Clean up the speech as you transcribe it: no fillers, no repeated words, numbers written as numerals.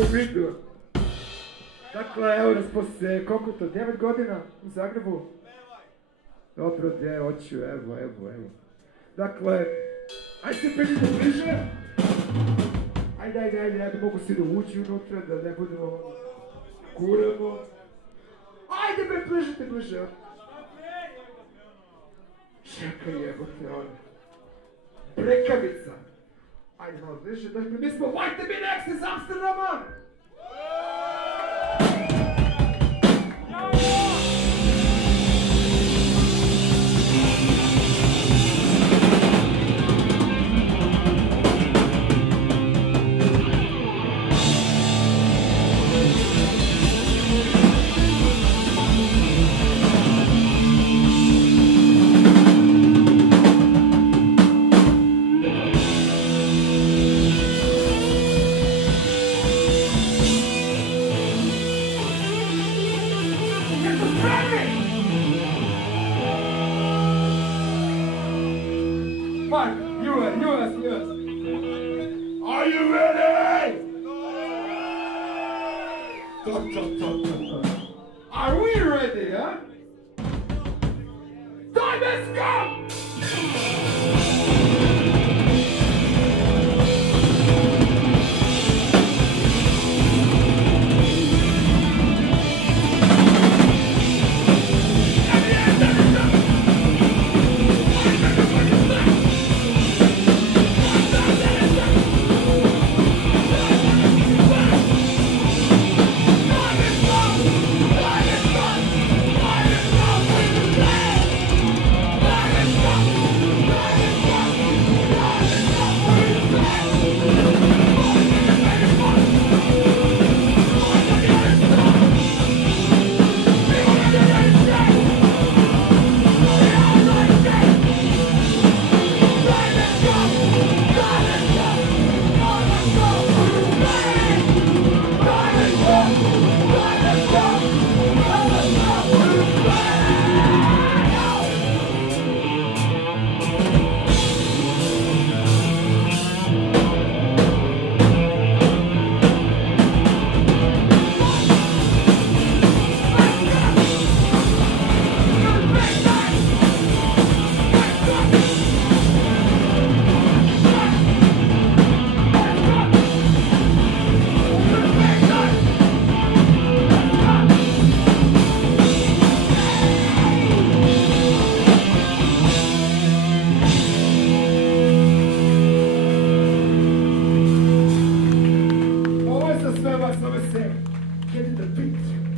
u vidu. Dakle, evo nas posle, koliko to, 9 godina u Zagrebu? Dobro, hoću, evo. Dakle, ajde se priđite bliže. Ajde, ja mogu si da uđi unutra, da ne budemo kuramo. Ajde me, bliže. Čekaj, jebote, ono. Brekavica. Ajde malo bliže, dakle, mi smo White Minx iz Amsterdama! Mark, US. Are you ready? Are we ready, huh? Time has come! Get in the beat.